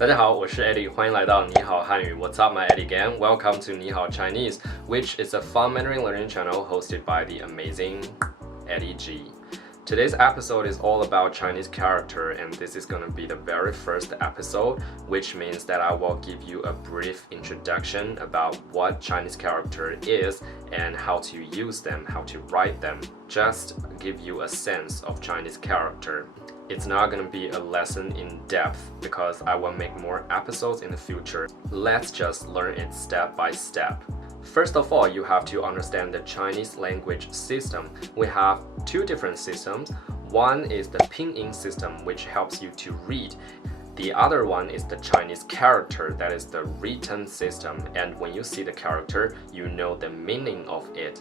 大家好，我是 Eddie， 欢迎来到你好汉语。What's up, my Eddie gang? Welcome to Nihao Chinese, which is a fun Mandarin learning channel hosted by the amazing Eddie G. Today's episode is all about Chinese character, and this is going to be the very first episode, which means that I will give you a brief introduction about what Chinese character is and how to use them, how to write them. Just give you a sense of Chinese character. It's not going to be a lesson in depth because I will make more episodes in the future. Let's just learn it step by step. First of all, you have to understand the Chinese language system. We have two different systems. One is the pinyin system, which helps you to read. The other one is the Chinese character, that is the written system. And when you see the character, you know the meaning of it.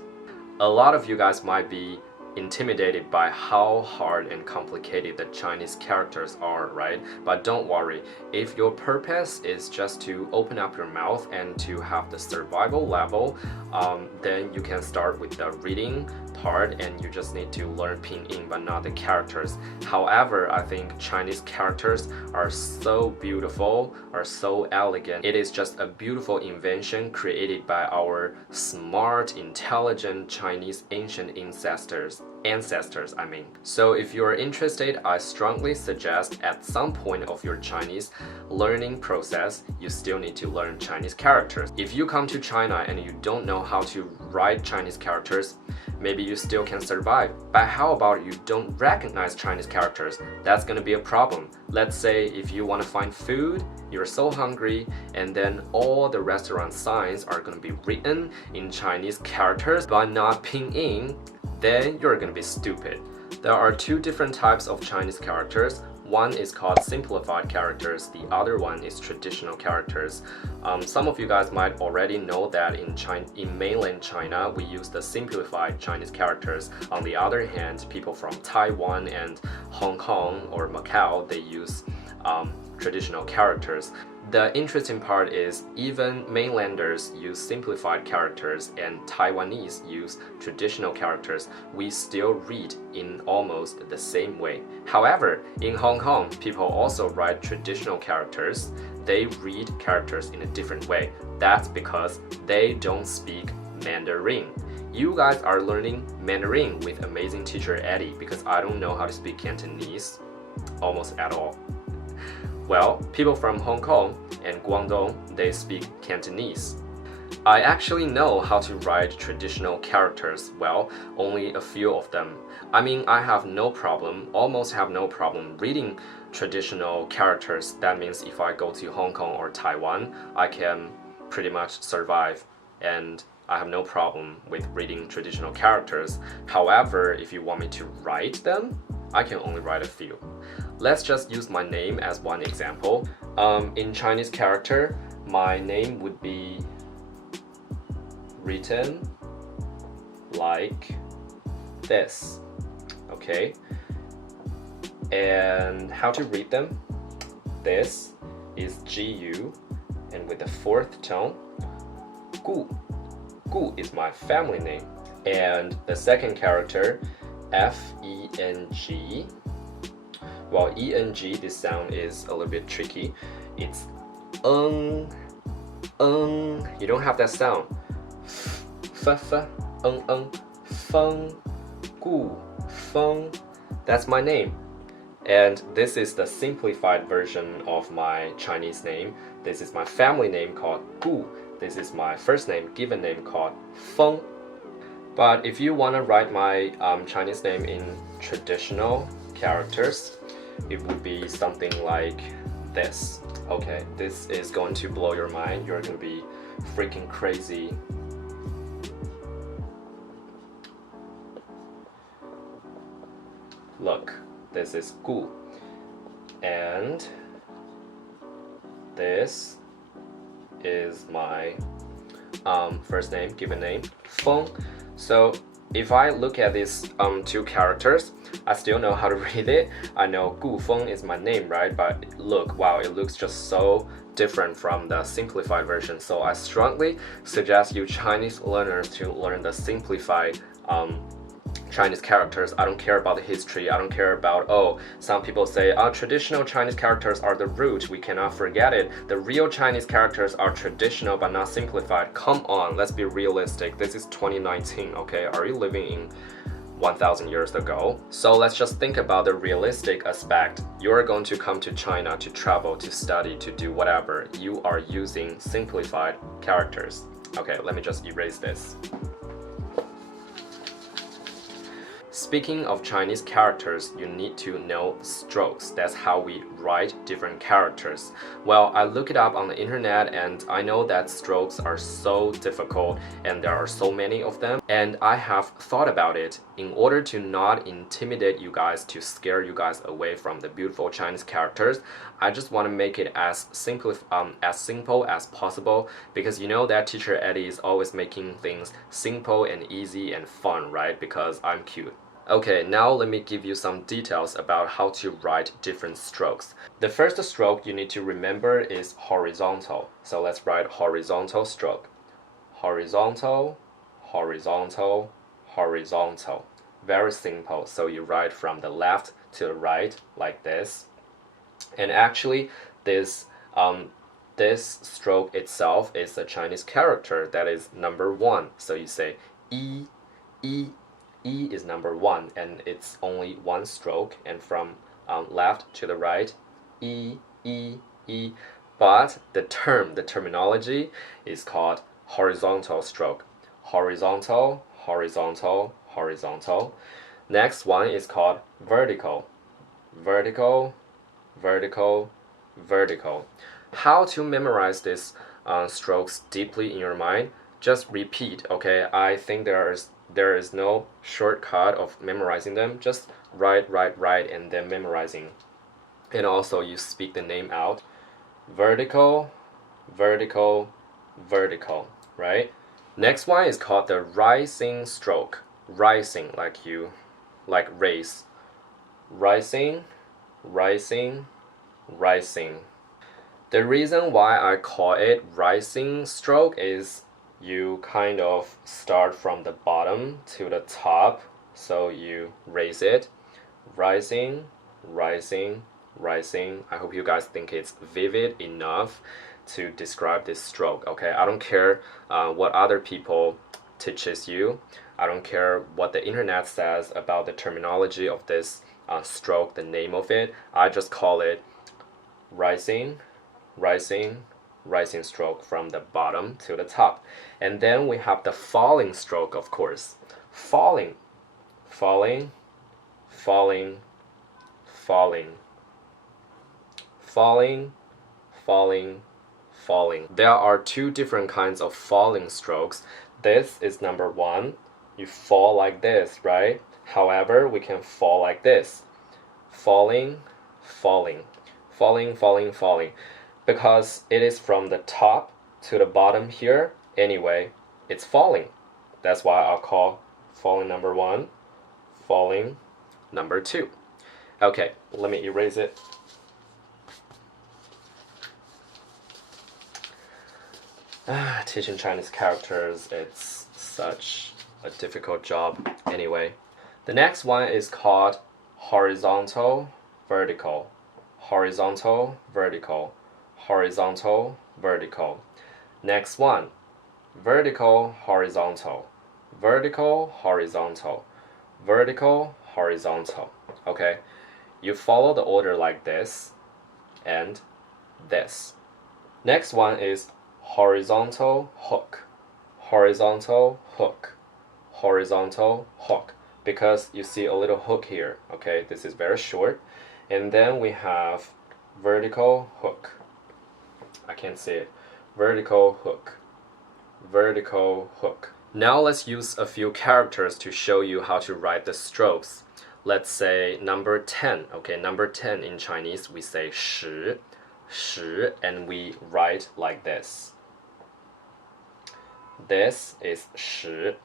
A lot of you guys might be intimidated by how hard and complicated the Chinese characters are, right? But don't worry, if your purpose is just to open up your mouth and to have the survival level, then you can start with the reading part and you just need to learn pinyin but not the characters. However, I think Chinese characters are so beautiful, are so elegant. It is just a beautiful invention created by our smart, intelligent Chinese ancient ancestors. So if you are interested, I strongly suggest at some point of your Chinese learning process, you still need to learn Chinese characters. If you come to China and you don't know how to write Chinese characters, maybe you still can survive. But how about you don't recognize Chinese characters? That's gonna be a problem. Let's say if you want to find food, you're so hungry, and then all the restaurant signs are gonna be written in Chinese characters but not pinyin, then you're gonna be stupid. There are two different types of Chinese characters. One is called simplified characters, the other one is traditional characters. Some of you guys might already know that in mainland China, we use the simplified Chinese characters. On the other hand, people from Taiwan and Hong Kong or Macau, they use traditional characters. The interesting part is even mainlanders use simplified characters and Taiwanese use traditional characters. We still read in almost the same way. However, in Hong Kong, people also write traditional characters. They read characters in a different way. That's because they don't speak Mandarin. You guys are learning Mandarin with amazing teacher Eddie because I don't know how to speak Cantonese almost at all. Well, people from Hong Kong and Guangdong, they speak Cantonese. I actually know how to write traditional characters, well, only a few of them. I mean, I have no problem, almost have no problem reading traditional characters. That means if I go to Hong Kong or Taiwan, I can pretty much survive and I have no problem with reading traditional characters. However, if you want me to write them, I can only write a few. Let's just use my name as one example. In Chinese character, my name would be written like this, okay? And how to read them? This is GU, and with the fourth tone, Gu. Gu is my family name. And the second character, FENG. Well, ENG, this sound is a little bit tricky. It's You don't have that sound. Feng, gu, feng. That's my name. And this is the simplified version of my Chinese name. This is my family name called Gu. This is my first name, given name called Feng. But if you want to write my Chinese name in traditional characters, it would be something like this. Okay, this is going to blow your mind. You're going to be freaking crazy. Look, this is Gu. And this is my first name, given name, Feng. So if I look at these two characters, I still know how to read it. I know Gu Feng is my name, right? But look, wow, it looks just so different from the simplified version. So I strongly suggest you Chinese learners to learn the simplified Chinese characters. I don't care about the history. I don't care about, oh, some people say, traditional Chinese characters are the root. We cannot forget it. The real Chinese characters are traditional but not simplified. Come on, let's be realistic. This is 2019, okay? Are you living in 1,000 years ago? So let's just think about the realistic aspect. You're going to come to China to travel, to study, to do whatever. You are using simplified characters. Okay, let me just erase this. Speaking of Chinese characters, you need to know strokes. That's how we write different characters. Well, I look it up on the internet and I know that strokes are so difficult and there are so many of them. And I have thought about it. In order to not intimidate you guys, to scare you guys away from the beautiful Chinese characters, I just want to make it as simple as possible, because you know that Teacher Eddie is always making things simple and easy and fun, right? Because I'm cute. Okay, now let me give you some details about how to write different strokes. The first stroke you need to remember is horizontal. So let's write horizontal stroke. Horizontal, horizontal, horizontal. Very simple. So you write from the left to the right like this. And actually, this stroke itself is a Chinese character that is number 1. So you say E, E, E is number 1, and it's only one stroke, and from left to the right, E, E, E. But the terminology is called horizontal stroke. Horizontal, horizontal, horizontal. Next one is called vertical. Vertical, vertical, vertical. How to memorize these strokes deeply in your mind? Just repeat, okay? I think there is no shortcut of memorizing them. Just write, and then memorizing. And also you speak the name out. Vertical, vertical, vertical, right? Next one is called the rising stroke. Rising, like race. Rising, rising, rising. The reason why I call it rising stroke is you kind of start from the bottom to the top, so you raise it. Rising, rising, rising. I hope you guys think it's vivid enough to describe this stroke, okay? I don't care what other people teaches you. I don't care what the internet says about the terminology of this stroke, the name of it. I just call it rising, rising, rising stroke from the bottom to the top. And then we have the falling stroke, of course. Falling, falling, falling, falling, falling, falling, falling. There are 2 different kinds of falling strokes. This is number 1. You fall like this, right? However, we can fall like this. Falling, falling, falling, falling, falling. Because it is from the top to the bottom here, anyway, it's falling. That's why I'll call falling number 1, falling number 2. Okay, let me erase it. Teaching Chinese characters, it's such a difficult job anyway. The next one is called horizontal, vertical. Horizontal, vertical. Horizontal, vertical. Next one, vertical, horizontal. Vertical, horizontal. Vertical, horizontal. Okay, you follow the order like this and this. Next one is horizontal hook. Horizontal hook. Horizontal hook. Because you see a little hook here, okay? This is very short. And then we have vertical hook. I can't say it. Vertical hook. Vertical hook. Now let's use a few characters to show you how to write the strokes. Let's say number 10. Okay, number 10 in Chinese we say 10, 10, and we write like this. This is 10.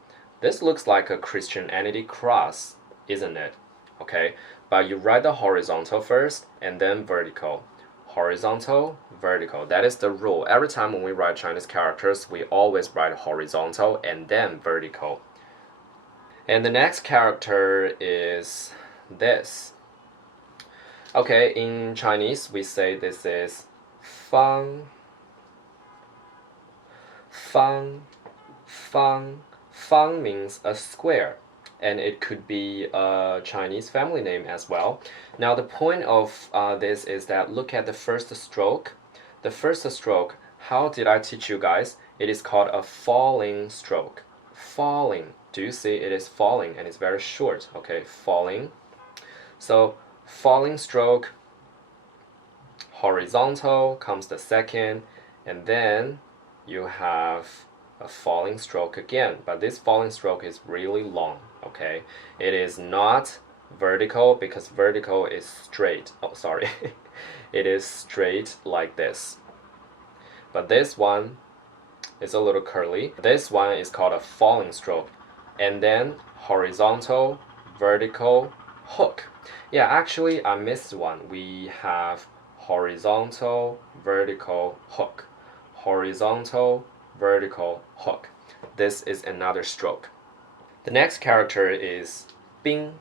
This looks like a Christianity cross, isn't it? Okay, but you write the horizontal first and then vertical. Horizontal, vertical. That is the rule. Every time when we write Chinese characters, we always write horizontal and then vertical. And the next character is this. Okay, in Chinese we say this is fang. Fang. Fang. Fang means a square, and it could be a Chinese family name as well. Now the point of this is that look at the first stroke. The first stroke, how did I teach you guys? It is called a falling stroke. Falling. Do you see it is falling and it's very short? Okay, falling. So falling stroke, horizontal comes the second, and then you have a falling stroke again, but this falling stroke is really long, okay? It is not vertical because vertical is straight. Oh, sorry. It is straight like this. But this one is a little curly. This one is called a falling stroke. And then horizontal, vertical, hook. Yeah, actually I missed one. We have horizontal, vertical, hook. Horizontal, vertical, hook. This is another stroke. The next character is bing.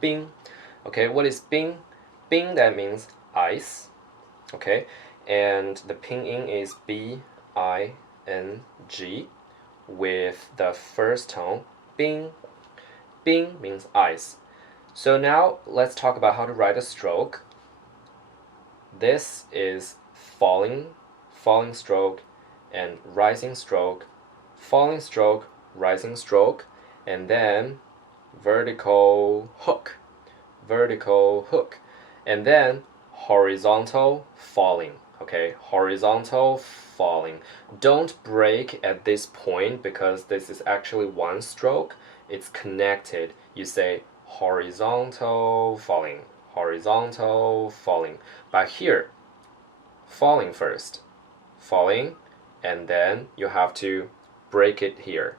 Bing. Okay, what is bing? Bing, that means ice. Okay, and the pinyin is B-I-N-G with the first tone, bing. Bing means ice. So now let's talk about how to write a stroke. This is falling stroke, and rising stroke, falling stroke, rising stroke, and then vertical hook, and then horizontal falling. Okay, horizontal falling. Don't break at this point because this is actually one stroke. It's connected. You say horizontal falling, horizontal falling. But here, falling first, falling, and then you have to break it here.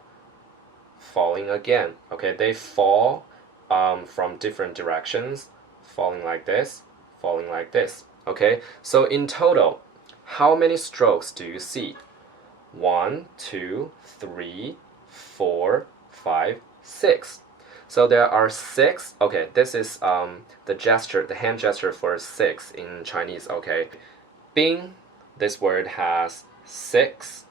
Falling again. Okay, they fall from different directions, falling like this, falling like this. Okay, so in total, how many strokes do you see? 1, 2, 3, 4, 5, 6. So there are 6. Okay, this is the gesture, the hand gesture for 6 in Chinese. Okay, bing, this word has 6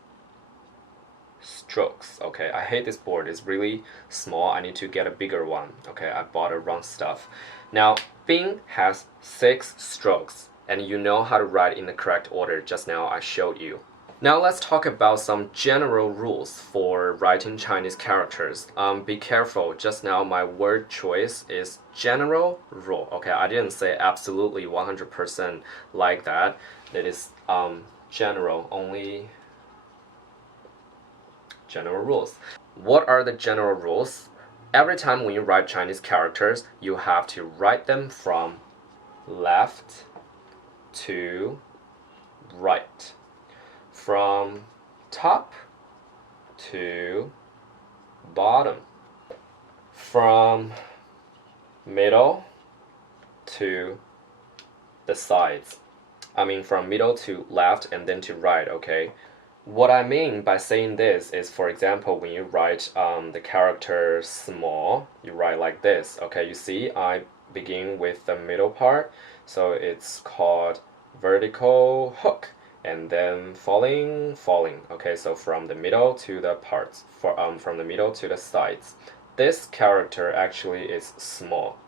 strokes. Okay, I hate this board. It's really small. I need to get a bigger one. Okay, I bought a wrong stuff. Now, bing has 6 strokes, and you know how to write in the correct order. Just now I showed you. Now let's talk about some general rules for writing Chinese characters. Be careful, just now my word choice is general rule. Okay, I didn't say absolutely 100% like that. It is general, only general rules. What are the general rules? Every time when you write Chinese characters, you have to write them from left to right. From top to bottom. From middle to the sides. I mean from middle to left and then to right, okay? What I mean by saying this is, for example, when you write the character small, you write like this. Okay, you see, I begin with the middle part, so it's called vertical hook, and then falling. Okay, so from the middle to the parts, from the middle to the sides. This character actually is small,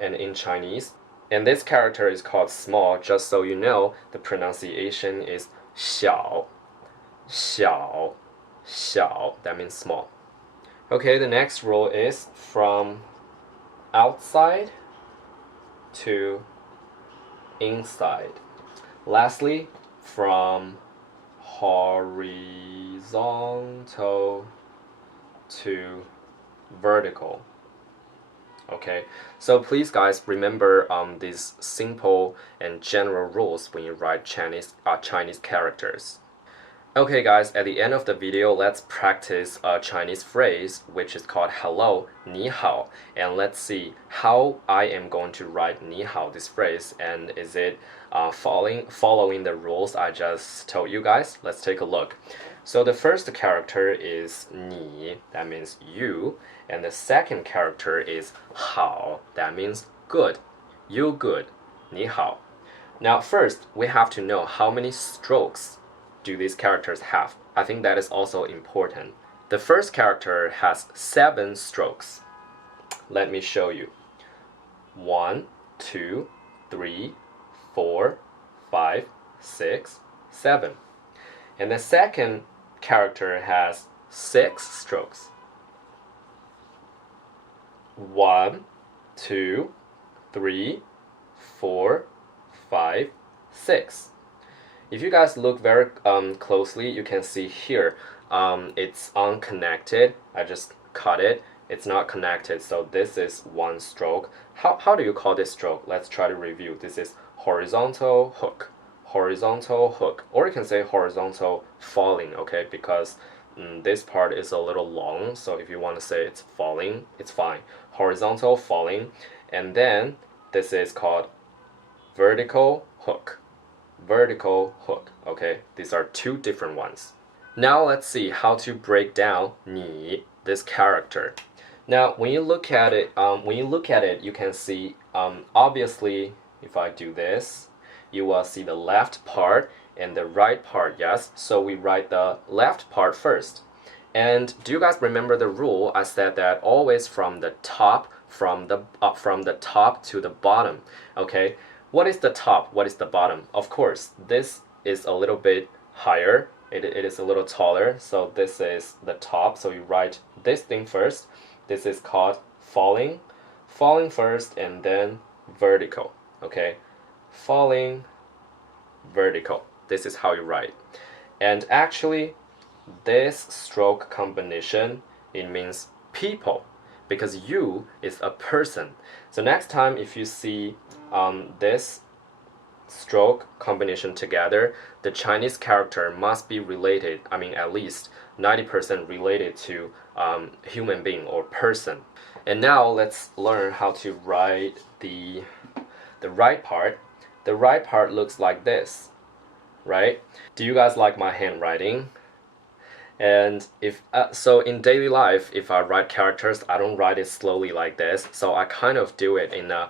and in Chinese, and this character is called small. Just so you know, the pronunciation is 小. 小, 小, that means small. Okay, the next rule is from outside to inside. Lastly, from horizontal to vertical. Okay, so please guys remember these simple and general rules when you write Chinese characters. Okay guys, at the end of the video, let's practice a Chinese phrase which is called hello, ni hao, and let's see how I am going to write ni hao, this phrase, and is it following the rules I just told you guys. Let's take a look. So the first character is ni, that means you, and the second character is hao, that means good, you good, ni hao. Now first, we have to know how many strokes do these characters have. I think that is also important. The first character has 7 strokes. Let me show you. 1, 2, 3, 4, 5, 6, 7. And the second character has 6 strokes. 1, 2, 3, 4, 5, 6. If you guys look very closely, you can see here it's unconnected. I just cut it. It's not connected, so this is 1 stroke. How do you call this stroke? Let's try to review. This is horizontal hook, horizontal hook, or you can say horizontal falling, okay? Because this part is a little long, so if you want to say it's falling, it's fine. Horizontal falling, and then this is called vertical hook. Vertical hook, okay? These are 2 different ones. Now let's see how to break down ni, this character. Now when you look at it, you can see obviously if I do this, you will see the left part and the right part, yes? So we write the left part first. And do you guys remember the rule? I said that always from the top, from the top to the bottom, okay? What is the top? What is the bottom? Of course, this is a little bit higher. It is a little taller. So this is the top. So you write this thing first. This is called falling. Falling first and then vertical. Okay? Falling, vertical. This is how you write. And actually, this stroke combination, it means people. Because you is a person. So next time if you see this stroke combination together, the Chinese character must be related, I mean at least 90% related to human being or person. And now let's learn how to write the right part. The right part looks like this, right? Do you guys like my handwriting? And if so in daily life, if I write characters, I don't write it slowly like this, so I kind of do it in a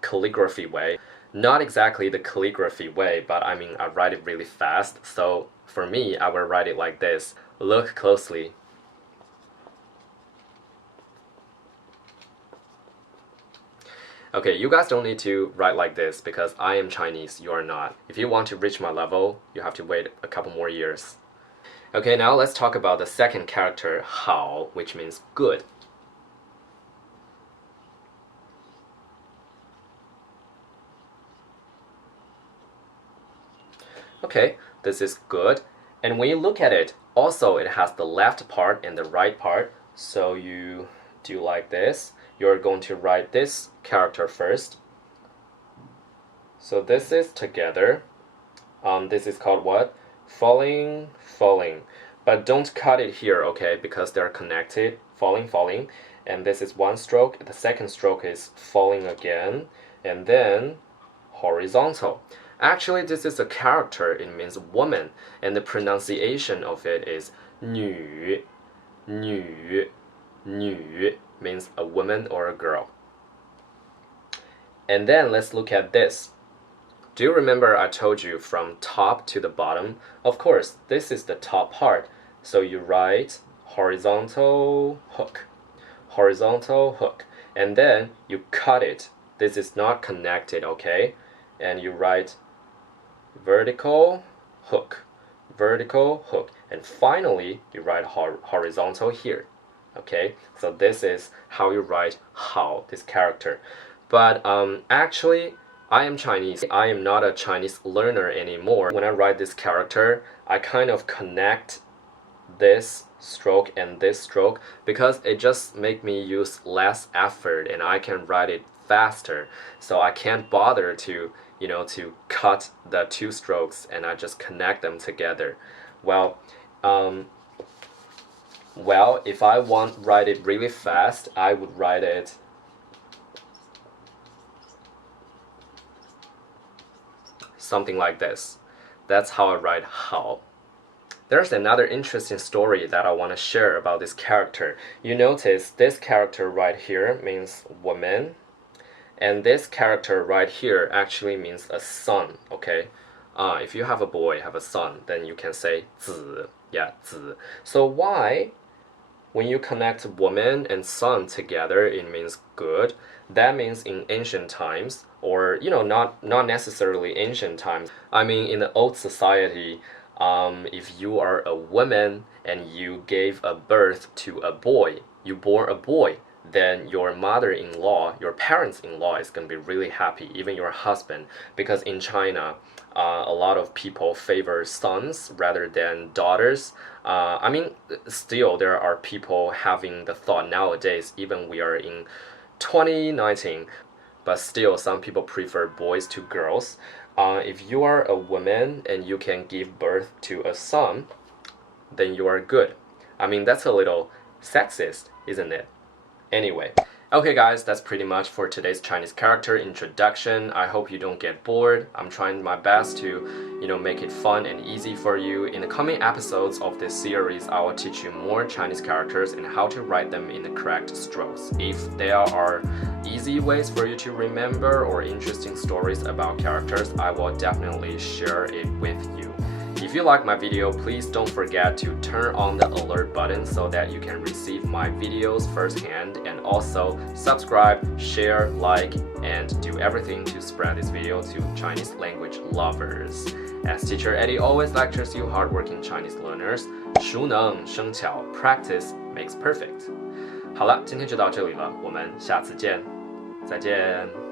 calligraphy way. Not exactly the calligraphy way, but I mean I write it really fast, so for me I will write it like this. Look closely. Okay, you guys don't need to write like this because I am Chinese, you are not. If you want to reach my level, you have to wait a couple more years. Okay, now let's talk about the second character, hao, which means good. Okay, this is good. And when you look at it, also it has the left part and the right part. So you do like this. You're going to write this character first. So this is together. This is called what? Falling, falling. But don't cut it here, okay? Because they're connected. Falling, falling. And this is 1 stroke. The second stroke is falling again. And then horizontal. Actually, this is a character. It means woman. And the pronunciation of it is 女. 女. 女 means a woman or a girl. And then let's look at this. Do you remember I told you from top to the bottom? Of course, this is the top part. So you write horizontal hook. Horizontal hook. And then you cut it. This is not connected, okay? And you write vertical hook. Vertical hook. And finally, you write horizontal here. Okay? So this is how you write hao, this character. But actually, I am Chinese. I am not a Chinese learner anymore. When I write this character, I kind of connect this stroke and this stroke because it just make me use less effort and I can write it faster. So I can't bother to, to cut the 2 strokes and I just connect them together. Well, if I want to write it really fast, I would write it something like this. That's how I write how. There's another interesting story that I want to share about this character. You notice this character right here means woman, and this character right here actually means a son, okay? If you have a boy, have a son, then you can say 子, yeah, 子. So why, when you connect woman and son together, it means good? That means in ancient times, or not necessarily ancient times. I mean, in the old society, if you are a woman and you gave a birth to a boy, you bore a boy, then your mother-in-law, your parents-in-law is going to be really happy, even your husband, because in China, a lot of people favor sons rather than daughters. I mean, still there are people having the thought nowadays, even we are in 2019, but still some people prefer boys to girls. If you are a woman and you can give birth to a son, then you are good. I mean, that's a little sexist, isn't it? Anyway, okay guys, that's pretty much for today's Chinese character introduction. I hope you don't get bored. I'm trying my best to, make it fun and easy for you. In the coming episodes of this series, I will teach you more Chinese characters and how to write them in the correct strokes. If there are easy ways for you to remember or interesting stories about characters, I will definitely share it with you. If you like my video, please don't forget to turn on the alert button so that you can receive my videos firsthand, and also subscribe, share, like, and do everything to spread this video to Chinese language lovers. As Teacher Eddie always lectures you hardworking Chinese learners, 熟能生巧 practice makes perfect. 好了，今天就到这里了，我们下次见，再见。